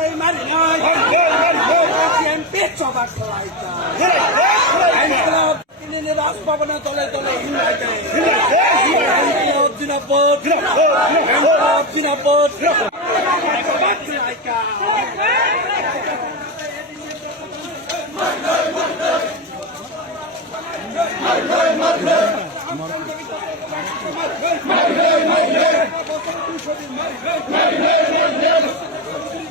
খাই মারি নাই বিএনপি সভা খোলাইতা তিনি রাজভবনে তলে তলে ইনকলাব জিনাপদ ইনকলাব জিনাপদ একটা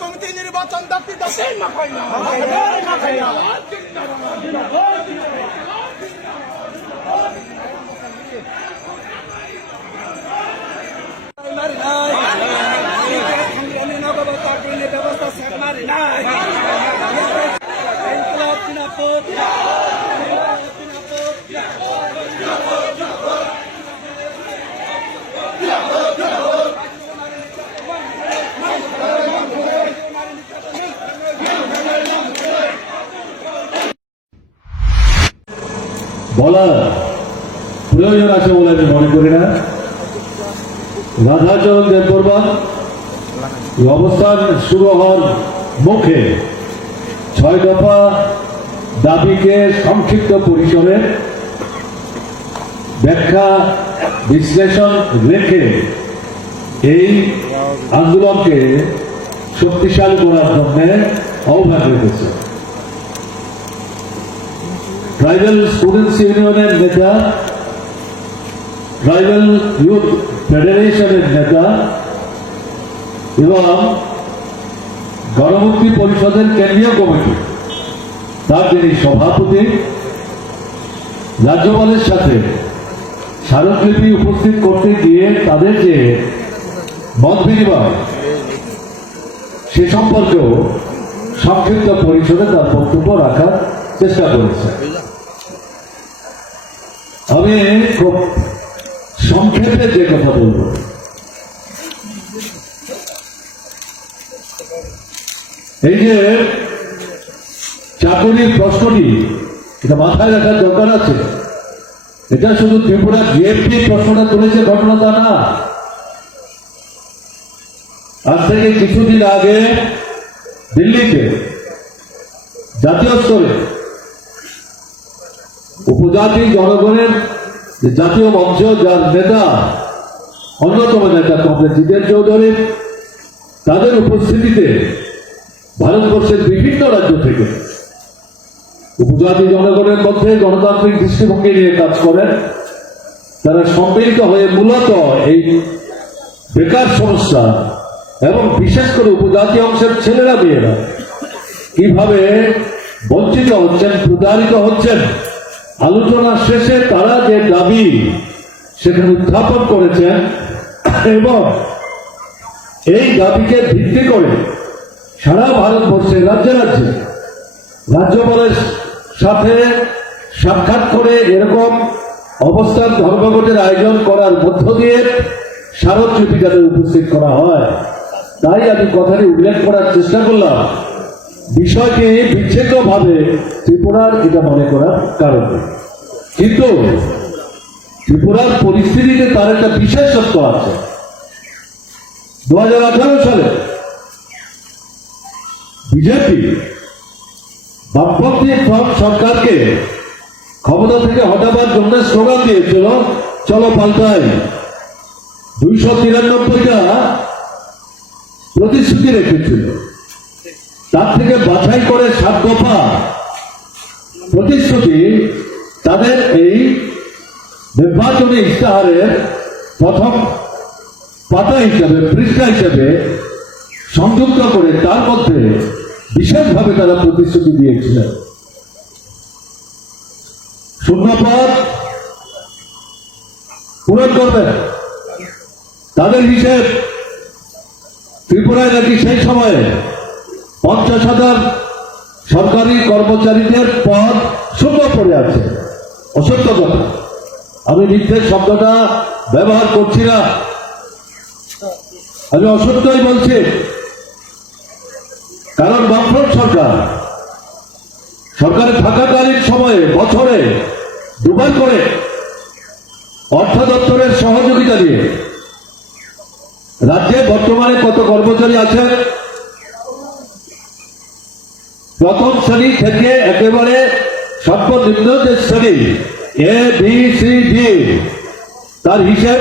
কমিটি নির্বাচন দাবি দাবি। ব্যবস্থা নাই ইনকলাব জিনাপদ বলার প্রয়োজন আছে বলে আমি মনে করি না। রাধাচরণ দেববর্মা অবস্থান শুরু হওয়ার মুখে ছয় দফা দাবিকে সংক্ষিপ্ত পরিসরে ব্যাখ্যা, বিশ্লেষণ রেখে এই আন্দোলনকে শক্তিশালী করার জন্য আহ্বান রেখেছে ট্রাইবাল স্টুডেন্টস ইউনিয়নের নেতা ট্রাইবাল ইউথ ফেডারেশনের নেতা এবং গণমুক্তি পরিষদের কেন্দ্রীয় কমিটি। তার যিনি সভাপতি, রাজ্যপালের সাথে স্মারকলিপি উপস্থিত করতে গিয়ে তাদের যে মত বিনিময়, সে সম্পর্কেও সংক্ষিপ্ত পরিষদে তার বক্তব্য রাখার চেষ্টা করেছে। আমি খুব সংক্ষেপে যে কথা বলব। এই যে চাকরির প্রশ্নটি, এটা মাথায় রাখার দরকার আছে। এটা শুধু ত্রিপুরা জিএফপি প্রশ্নটা তুলেছে, ঘটনা তা না। আজ থেকে কিছুদিন আগে দিল্লিতে জাতীয় স্তরে উপজাতি জনগণের জাতীয় মঞ্চ, যার নেতা, অন্যতম নেতা কংগ্রেস জিতেন চৌধুরী, তাদের উপস্থিতিতে ভারতবর্ষের বিভিন্ন রাজ্য থেকে উপজাতি জনগণের মধ্যে গণতান্ত্রিক দৃষ্টিভঙ্গি নিয়ে কাজ করেন। তারা সম্মিলিত হয়ে মূলত এই বেকার সমস্যা এবং বিশেষ করে উপজাতি অংশের ছেলেরা মেয়েরা কীভাবে বঞ্চিত হচ্ছেন, প্রতারিত হচ্ছেন আলোচনা শেষে তারা যে দাবি সেখানে উত্থাপন করেছেন এবং এই দাবিকে ভিত্তি করে সারা ভারতবর্ষে রাজ্যে রাজ্যে রাজ্যপালের সাথে সাক্ষাৎ করে এরকম অবস্থান ধর্মঘটের আয়োজন করার মধ্য দিয়ে স্মারকলিপি যাতে উপস্থিত করা হয়। তাই আমি কথাটি উল্লেখ করার চেষ্টা করলাম। বিষয়কে বিচ্ছেদ ভাবে ত্রিপুরার এটা মনে করার কারণ কিন্তু ত্রিপুরার পরিস্থিতিতে তার একটা বিশেষত্ব আছে। দু সালে বিজেপি বামপন্থী সরকারকে ক্ষমতা থেকে হটাবার জন্য স্লোগান দিয়েছিল, চলো পাল্টাই। দুইশো তিরানব্বইটা প্রতিশ্রুতি রেখেছিল। তার থেকে বাছাই করে সাত দফা প্রতিশ্রুতি তাদের এই নির্বাচনী ইশতেহারের প্রথম পাতা হিসাবে, পৃষ্ঠা হিসাবে সংযুক্ত করে তার মধ্যে বিশেষভাবে তারা প্রতিশ্রুতি দিয়েছিলেন। শূন্যপদ পূরণ করবেন। তাদের হিসেব ত্রিপুরায় নাকি সেই সময়ে পঞ্চাশ হাজার সরকারি কর্মচারীদের পদ শূন্য পড়ে আছে। অসত্য কথা। আমি মিথ্যে শব্দটা ব্যবহার করছি না। আমি অসত্যই বলছি। কারণ বামফ্রন্ট সরকার, সরকারে থাকাকালীন সময়ে বছরে দুবার করে অর্থ দপ্তরের সহযোগিতা দিয়ে রাজ্যে বর্তমানে কত কর্মচারী আছেন প্রথম শ্রেণি থেকে একেবারে সর্বনিম্ন যে শ্রেণি এ বি সি ডি তার হিসেব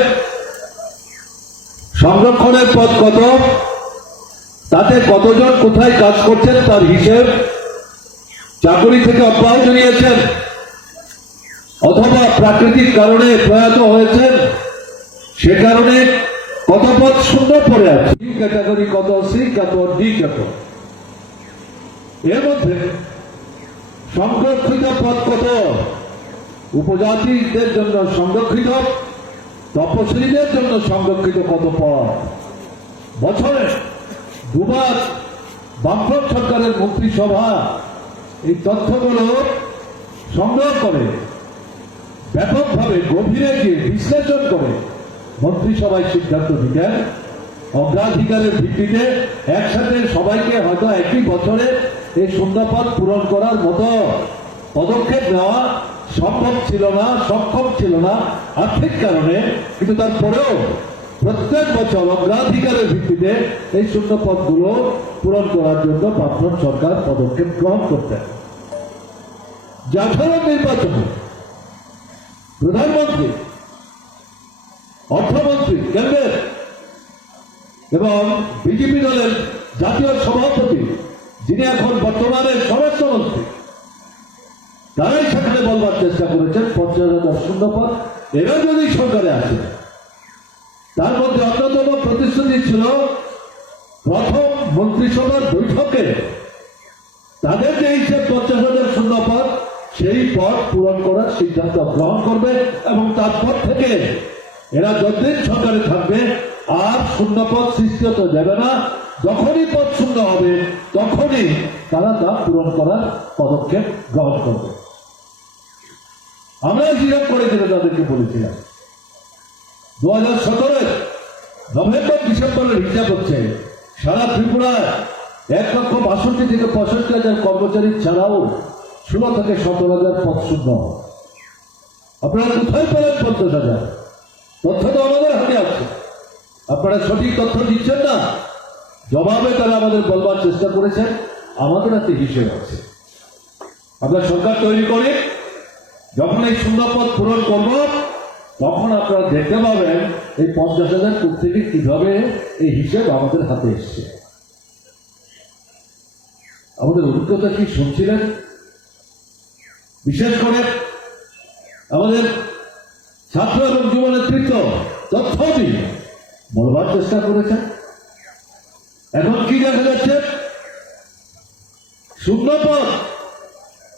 সংরক্ষণের পদ কত? তাতে কতজন কোথায় কাজ করছেন তার হিসেব চাকরি থেকে অব্যাহত নিয়েছেন অথবা প্রাকৃতিক কারণে প্রয়াত হয়েছেন, সে কারণে কত পদ শূন্য পড়ে আছে? ক্যাটাগরি কত সি কত ডি কত এর মধ্যে সংরক্ষিত পদ কত? উপজাতিদের জন্য সংরক্ষিত তপশিলীদের জন্য সংরক্ষিত কত পদ বছরে দুবার বামফ্রন্ট সরকারের মন্ত্রিসভা এই তথ্যগুলো সংগ্রহ করে, ব্যাপকভাবে গভীরে গিয়ে বিশ্লেষণ করে মন্ত্রিসভায় সিদ্ধান্ত দিতেন অগ্রাধিকারের ভিত্তিতে একসাথে সবাইকে হয়তো একই বছরে এই শূন্যপদ পূরণ করার মতো পদক্ষেপ নেওয়া সম্ভব ছিল না, সক্ষম ছিল না আর্থিক কারণে। কিন্তু তারপরেও প্রত্যেক বছর অগ্রাধিকারের ভিত্তিতে এই শূন্য পদগুলো পূরণ করার জন্য বামফ্রন্ট সরকার পদক্ষেপ গ্রহণ করতেন জাতীয় নির্বাচনে। প্রধানমন্ত্রী, অর্থমন্ত্রী, কেন্দ্রের এবং বিজেপি দলের জাতীয় সভাপতি, যিনি এখন বর্তমানে স্বরাষ্ট্রমন্ত্রী তারাই সেখানে বলবার চেষ্টা করেছেন, পঞ্চাশ হাজার শূন্য পদ। এরা যদি সরকারে আছে তার মধ্যে অন্যতম প্রতিশ্রুতি ছিল, প্রথম মন্ত্রিসভার বৈঠকে তাদের যে হিসেব পঞ্চাশ হাজার শূন্য পদ, সেই পদ পূরণ করার সিদ্ধান্ত গ্রহণ করবে এবং তারপর থেকে এরা যতদিন সরকারে থাকবে আর শূন্য পদ সৃষ্টি হতে যাবে না। যখনই পদ শূন্য হবে, তখনই তারা তা পূরণ করার পদক্ষেপ গ্রহণ করবে। আমরা হিসাব করেছিলাম তাদেরকে বলেছিলাম। দু হাজার সতেরোয় নভেম্বর, ডিসেম্বরের হিসাব হচ্ছে, সারা ত্রিপুরায় এক লক্ষ বাষট্টি থেকে পঁয়ষট্টি হাজার কর্মচারী ছাড়াও ষোলো থেকে সতেরো হাজার পদ শূন্য আপনারা কোথায় পেলেন পঞ্চাশ হাজার? তথ্য তো আমাদের হাতে আছে। আপনারা সঠিক তথ্য দিচ্ছেন না? জবাবে তারা আমাদের বলবার চেষ্টা করেছেন। আমাদের হাতে হিসেব আছে। আমরা সরকার তৈরি করে। যখন এই শূন্যপদ পূরণ করব, তখন আপনারা দেখতে পাবেন এই পঞ্চাশ হাজার কোথ থেকে কীভাবে এই হিসেব আমাদের হাতে এসছে। আমাদের অভিজ্ঞতা কি শুনছিলেন? বিশেষ করে আমাদের ছাত্র এবং যুব নেতৃত্ব তথ্য দিয়ে বলবার চেষ্টা করেছেন এখন কি দেখা যাচ্ছে? শূন্যপদ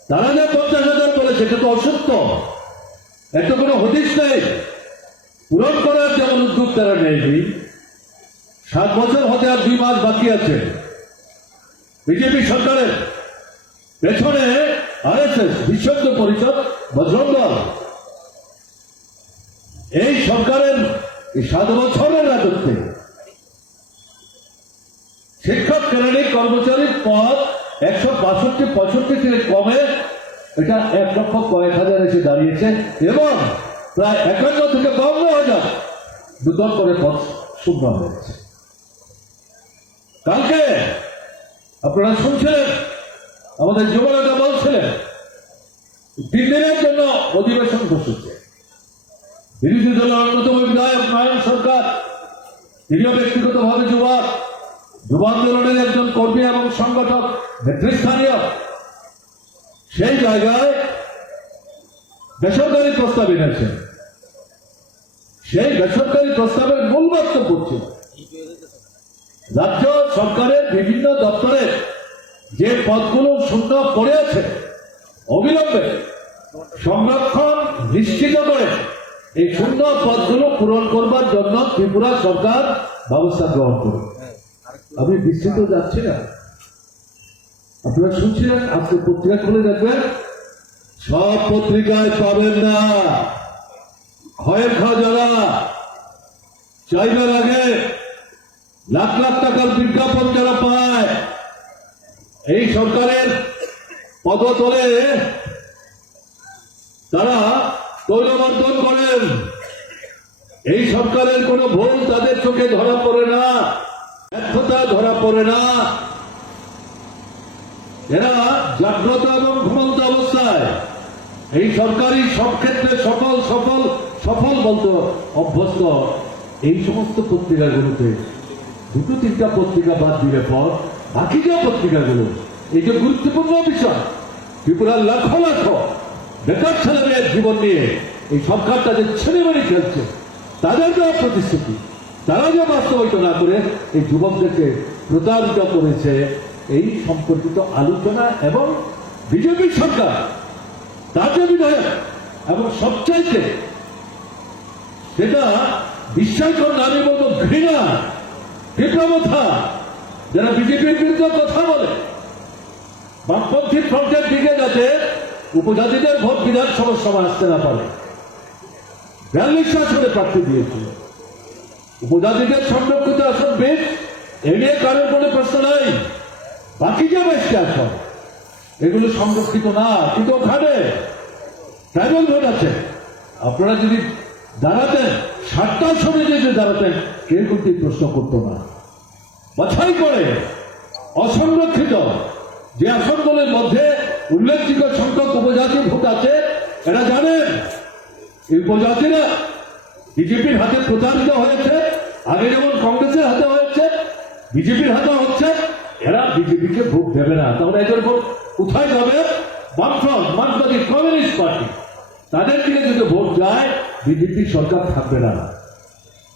তারা যে পঞ্চাশ হাজার বলেছে, এটা তো অসত্য। একটা কোনো হদিস নেই। পূরণ করার যেমন উদ্যোগ তারা নেয়নি, সাত বছর হতে আর দুই মাস বাকি আছে। বিজেপি সরকারের পেছনে আরএসএস, বিশ্বস্ত পরিষদ বজরং দল এই সরকারের এই সাত বছরের রাজত্বে। শিক্ষক শ্রেণি কর্মচারীর পদ একশো বাষট্টি, পঁয়ষট্টি থেকে কমে। এটা এক লক্ষ কয়েক হাজার এসে দাঁড়িয়েছে এবং প্রায় একান্ন থেকে বান্ন হাজার দুদল করে পদ শূন্য হয়েছে। কালকে আপনারা শুনছিলেন, আমাদের যুবনেতা বলছিলেন তিন দিনের জন্য অধিবেশন বসেছে। বিরোধী দলের অন্যতম বিধায়ক নারায়ণ সরকার, তিনিও ব্যক্তিগতভাবে যুবক। যুব আন্দোলনের একজন কর্মী এবং সংগঠক, নেতৃস্থানীয়। সেই জায়গায় বেসরকারি প্রস্তাব এনেছেন সেই বেসরকারি প্রস্তাবের মূল বক্তব্য ছিল রাজ্য সরকারের বিভিন্ন দপ্তরে যে পদগুলো শূন্য পড়ে আছে, অবিলম্বে সংরক্ষণ নিশ্চিত করে এই শূন্য পদগুলো পূরণ করবার জন্য ত্রিপুরা সরকার ব্যবস্থা গ্রহণ করবে। আমি বিস্তৃত যাচ্ছি না। আপনারা শুনছিলেন? আজকে পত্রিকা খুলে দেখবেন। সব পত্রিকায় পাবেন না। খয়ের খাওয়া যারা চাইবার আগে লাখ লাখ টাকার বিজ্ঞাপন যারা পায়। এই সরকারের পদতলে তারা তৈলবর্ধন করেন এই সরকারের কোনো ভুল তাদের চোখে ধরা পড়ে না, ব্যর্থতা ধরা পড়ে না। এরা জাগ্রত এবং ঘুমন্ত অবস্থায়। এই সরকারি সব ক্ষেত্রে সফল সফল সফল বলতে অভ্যস্ত। এই সমস্ত পত্রিকাগুলোতে দুটো, তিনটা পত্রিকা বাদ দিলে পর বাকি যে পত্রিকাগুলো, এই যে গুরুত্বপূর্ণ বিষয়, ত্রিপুরার লাখ লাখ বেকার ছেলে মেয়ের জীবন নিয়ে এই সরকার তাদের ছেলে মেয়ে খেলছে তাদের দেওয়া প্রতিশ্রুতি, তারা যে বাস্তবায়িত না করে এই যুবকদেরকে প্রতারিত করেছে, এই সম্পর্কিত আলোচনা এবং বিজেপি সরকার, রাজ্য বিধায়ক এবং সবচাইতে সেটা বিশ্বাসকর নারীর মতো ঘৃণা বিপ্লবতা যারা বিজেপির বিরুদ্ধে কথা বলে, বামপন্থী ফ্রন্টের দিকে যাতে উপজাতিদের ভোট বিধানসভার সভা আসতে না পারে। বিয়াল্লিশ আসনে প্রার্থী দিয়েছিল উপজাতিদের সংরক্ষিত আসন বেশ, এ নিয়ে কারোর কোনো প্রশ্ন নাই। বাকি যে বেশি আসন, এগুলো সংরক্ষিত না, কিন্তু ওখানে ট্রাইবাল ভোট আছে। আপনারা যদি দাঁড়াতেন, সাতটা সময় যদি দাঁড়াতেন, কেউ কিন্তু প্রশ্ন করতো না। বাছাই করে, অসংরক্ষিত যে আসনগুলির মধ্যে উল্লেখযোগ্য সংখ্যক উপজাতি ভোট আছে, এরা জানেন, এই উপজাতিরা বিজেপির হাতে প্রতারিত হয়েছে, আগে যেমন কংগ্রেসের হাতে হয়েছে, বিজেপির হাতে হচ্ছে, এরা বিজেপিকে ভোট দেবে না। তাহলে এদের ভোট কোথায় যাবে? বামফ্রন্ট মার্কবাদী কমিউনিস্ট পার্টি। তাদের দিকে যদি ভোট যায়, বিজেপি সরকার থাকবে না।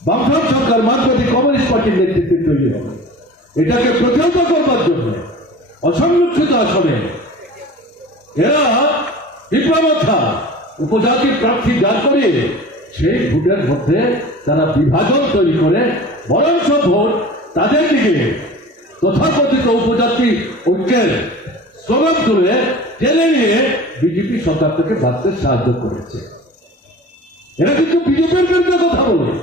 বামফ্রন্ট সরকার মার্কবাদী কমিউনিস্ট পার্টির নেতৃত্বে তৈরি হবে। এটাকে প্রতিহত করবার জন্য অসংরক্ষিত আসনে। এরা বিপ্লবতা উপজাতি প্রার্থী যা করে সেই ভোটের মধ্যে তারা বিভাজন তৈরি করে বরঞ্চ ভোট তাদের দিকে তথাকথিত উপজাতি ঐক্যের স্লোগান তুলে টেনে নিয়ে বিজেপি সরকার থেকে বাঁচতে সাহায্য করেছে। এরা কিন্তু বিজেপির বিরুদ্ধে কথা বলে।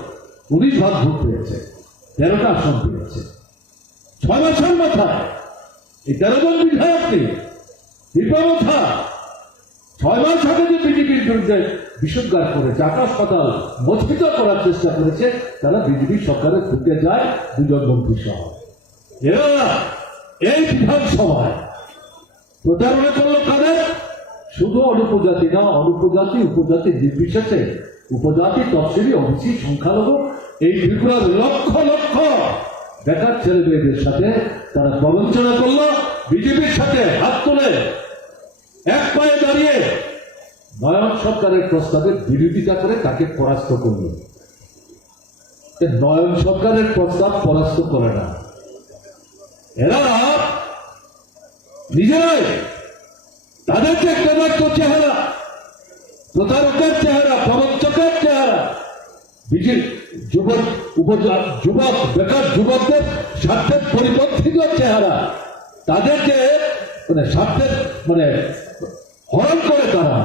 উনিশ ভাগ ভোট পেয়েছে, তেরোটা আসন পেয়েছে। ছয় মাসের মাথায় এই তেরো জন বিধায়ককে বিপ্লবতা ছয় মাস আগে যে বিজেপির বিরুদ্ধে বিশুদ্ধার করেছে, আকাশ পাতাল মথিত করার চেষ্টা করেছে, তারা বিজেপি সরকারে ঢুকে যায় দুজন মন্ত্রী সহ। এরা এই বিধানসভায় প্রচারণা করল কাদের শুধু অনুপজাতি না, অনুপজাতি, উপজাতি নির্বিশেষে উপজাতি তফসিলি অবিসি সংখ্যালঘু, এই ত্রিপুরার লক্ষ লক্ষ বেকার ছেলে মেয়েদের সাথে তারা প্রবঞ্চনা করল, বিজেপির সাথে হাত তুলে এক পায়ে দাঁড়িয়ে নয়ন সরকারের প্রস্তাবে বিরোধিতা করে তাকে পরাস্ত করল। নয়ন সরকারের প্রস্তাব পরাস্ত করে না। এরা নিজেরাই তাদের যে ক্রেদার্থ চেহারা, প্রতারকের চেহারা প্রবঞ্চকের চেহারা, বিজেপি যুবক বেকার যুবকদের স্বার্থের চেহারা। তাদেরকে মানে স্বার্থের মানে হরণ করে তারা।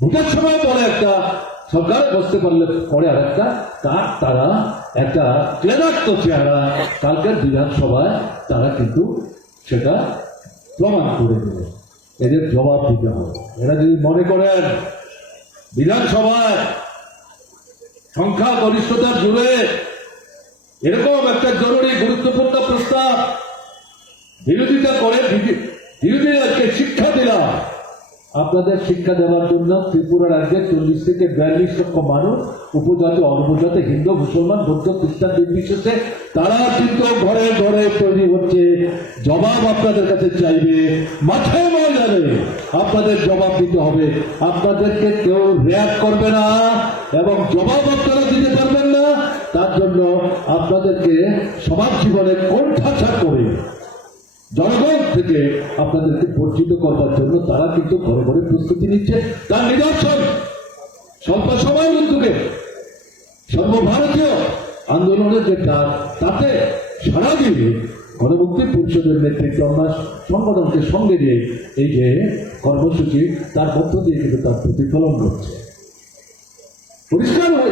ভোটের সময় একটা সরকারে বসতে পারলে পরে আর একটা তার তারা একটা ক্লেদাক্ত চেহারা। কালকের বিধানসভায় তারা কিন্তু সেটা প্রমাণ করে দেবে এদের জবাব দিতে হবে। এরা যদি মনে করেন, বিধানসভায় সংখ্যা গরিষ্ঠতার জুড়ে এরকম একটা জরুরি গুরুত্বপূর্ণ প্রস্তাব বিরোধিতা করে বিরোধীদেরকে শিক্ষা দিলাম। আপনাদের শিক্ষা দেওয়ার জন্য ত্রিপুরা রাজ্যে চল্লিশ থেকে বিয়াল্লিশ লক্ষ মানুষ উপজাতি অনুপজাতি হিন্দু, মুসলমান, বৌদ্ধ, খ্রিস্টান নির্বিশেষে তারা কিন্তু ঘরে ঘরে তৈরি হচ্ছে। জবাব আপনাদের কাছে চাইবে মাথায় ময়দানে। আপনাদের জবাব দিতে হবে। আপনাদেরকে কেউ রেয়াক করবে না এবং জবাব আপনারা দিতে পারবেন না। তার জন্য আপনাদেরকে সমাজ জীবনে কোন কোণঠাসা করে জনগণ থেকে আপনাদেরকে বঞ্চিত করবার জন্য তারা কিন্তু ঘরে ঘরে প্রস্তুতি নিচ্ছে। তার নিদর্শন, স্বল্প সময়ের উদ্যোগে সর্বভারতীয় আন্দোলনের যে ডাক তাতে সারা দিয়ে গণমুক্তি পরিষদের নেতৃত্ব আমরা সংগঠনকে সঙ্গে নিয়ে এই যে কর্মসূচি, তার মধ্য দিয়ে কিন্তু তার প্রতিফলন ঘটছে। পরিষ্কার হয়ে।